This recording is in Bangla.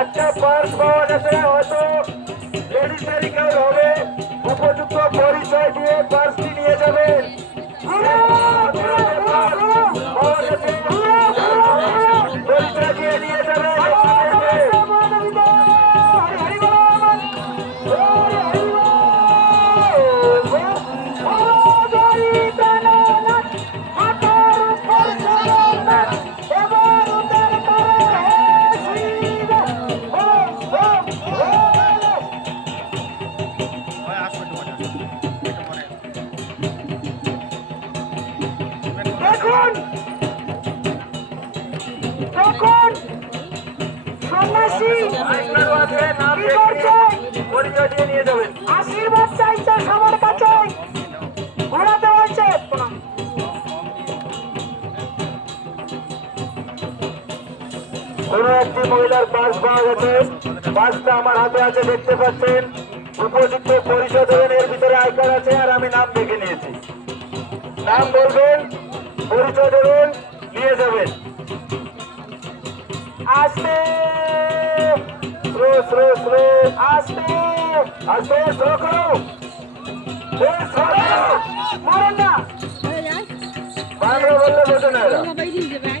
একটা পার্স পাওয়া গেছে, হয়তো লেডিস মেডিকেল হবে, উপযুক্ত পরিচয় দিয়ে পার্সটি নিয়ে যাবেন। পরিচয় দিয়ে নিয়ে যাবেন। তখন সন্ন্যাসী পরিচয় দিয়ে নিয়ে যাবেন। আশীর্বাদ চাইছে সবার কাছে, ঘোরাতে হয়েছে। কোন একটি মহিলার পাস পাওয়া গেছে, পাসটা আমার হাতে আছে, দেখতে পাচ্ছেন। উপযুক্ত পরিচয় দেবেন, এর ভিতরে আই কার্ড আছে আর আমি নাম দেখে নিয়েছি। নাম বলবেন, পরিচয় দেবেন, নিয়ে যাবেন। আসতে স্লো স্লো স্লো, আসতে আস্তে স্লো করো, মরেন না। বাংলা বললে বোঝে না এরা। Mga bayi din, di ba?